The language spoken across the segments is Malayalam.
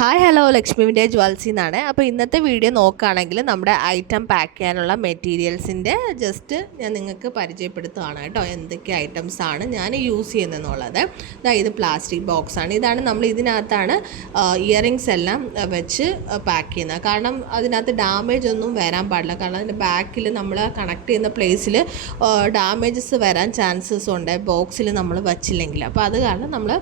ഹായ് ഹലോ ലക്ഷ്മി വിൻറ്റേജ് ജ്വൽസിൽ നിന്നാണ്. അപ്പോൾ ഇന്നത്തെ വീഡിയോ നോക്കുകയാണെങ്കിൽ നമ്മുടെ ഐറ്റം പാക്ക് ചെയ്യാനുള്ള മെറ്റീരിയൽസിൻ്റെ ജസ്റ്റ് ഞാൻ നിങ്ങൾക്ക് പരിചയപ്പെടുത്തുകയാണ് കേട്ടോ. എന്തൊക്കെ ഐറ്റംസാണ് ഞാൻ യൂസ് ചെയ്യുന്നതെന്നുള്ളത്. ഇത് പ്ലാസ്റ്റിക് ബോക്സാണ്. ഇതാണ് നമ്മൾ ഇതിനകത്താണ് ഇയറിങ്സ് എല്ലാം വെച്ച് പാക്ക് ചെയ്യുന്നത്. കാരണം അതിനകത്ത് ഡാമേജ് ഒന്നും വരാൻ പാടില്ല. കാരണം അതിൻ്റെ ബാക്കിൽ നമ്മൾ കണക്ട് ചെയ്യുന്ന പ്ലേസിൽ ഡാമേജസ് വരാൻ ചാൻസസ് ഉണ്ട് ബോക്സിൽ നമ്മൾ വച്ചില്ലെങ്കിൽ. അപ്പോൾ അത് കാരണം നമ്മൾ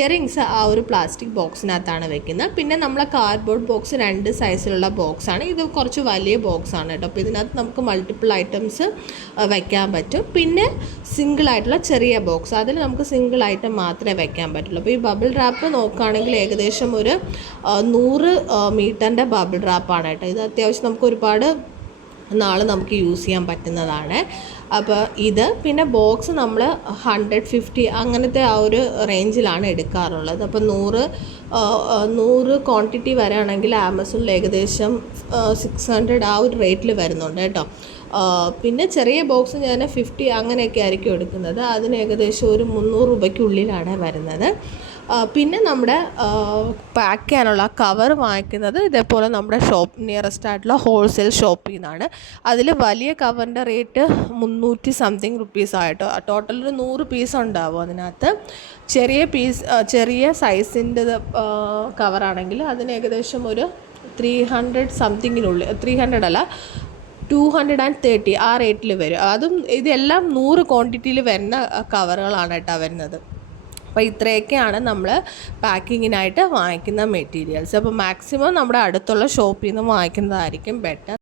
ഇയറിങ്സ് ആ ഒരു പ്ലാസ്റ്റിക് ബോക്സിനകത്താണ് വെക്കുന്നത്. പിന്നെ നമ്മളെ കാർഡ്ബോർഡ് ബോക്സ് 2 സൈസിലുള്ള ബോക്സാണ്. ഇത് കുറച്ച് വലിയ ബോക്സാണ് കേട്ടോ. അപ്പോൾ ഇതിനകത്ത് നമുക്ക് മൾട്ടിപ്പിൾ ഐറ്റംസ് വയ്ക്കാൻ പറ്റും. പിന്നെ സിംഗിളായിട്ടുള്ള ചെറിയ ബോക്സ്, അതിൽ നമുക്ക് സിംഗിൾ ഐറ്റം മാത്രമേ വയ്ക്കാൻ പറ്റുള്ളൂ. അപ്പോൾ ഈ ബബിൾ റാപ്പ് നോക്കുകയാണെങ്കിൽ ഏകദേശം ഒരു 100 മീറ്ററിൻ്റെ ബബിൾ റാപ്പാണ് കേട്ടോ. ഇത് അത്യാവശ്യം നമുക്ക് ഒരുപാട് നാൾ നമുക്ക് യൂസ് ചെയ്യാൻ പറ്റുന്നതാണ്. അപ്പോൾ ഇത് പിന്നെ ബോക്സ് നമ്മൾ 150 അങ്ങനത്തെ ആ ഒരു റേഞ്ചിലാണ് എടുക്കാറുള്ളത്. അപ്പോൾ 100 ക്വാണ്ടിറ്റി വരാണെങ്കിൽ ആമസോണിൽ ഏകദേശം 600 ആ ഒരു റേറ്റിൽ വരുന്നുണ്ട് കേട്ടോ. പിന്നെ ചെറിയ ബോക്സ് ഞാൻ 50 അങ്ങനെയൊക്കെ ആയിരിക്കും എടുക്കുന്നത്. അതിന് ഏകദേശം ഒരു 300 രൂപയ്ക്കുള്ളിലാണ് വരുന്നത്. പിന്നെ നമ്മുടെ പാക്ക് ചെയ്യാനുള്ള കവർ വാങ്ങിക്കുന്നത് ഇതേപോലെ നമ്മുടെ നിയറസ്റ്റ് ആയിട്ടുള്ള ഹോൾസെയിൽ ഷോപ്പിൽ നിന്നാണ്. അതിൽ വലിയ കവറിൻ്റെ റേറ്റ് 300 സംതിങ് റുപ്പീസ് ആയിട്ടോ. ടോട്ടൽ ഒരു 100 പീസ് ഉണ്ടാവും അതിനകത്ത്. ചെറിയ സൈസിൻ്റെ കവറാണെങ്കിൽ അതിന് ഏകദേശം ഒരു 300 സംതിങ്ങിനുള്ളിൽ, 300 അല്ല 230 ആ റേറ്റിൽ വരും. അതും ഇതെല്ലാം 100 ക്വാണ്ടിറ്റിയിൽ വരുന്ന കവറുകളാണ് കേട്ടോ വരുന്നത്. അപ്പോൾ ഇത്രയൊക്കെയാണ് നമ്മൾ പാക്കിങ്ങിനായിട്ട് വാങ്ങിക്കുന്ന മെറ്റീരിയൽസ്. അപ്പോൾ മാക്സിമം നമ്മുടെ അടുത്തുള്ള ഷോപ്പിൽ നിന്ന് വാങ്ങിക്കുന്നതായിരിക്കും ബെറ്റർ.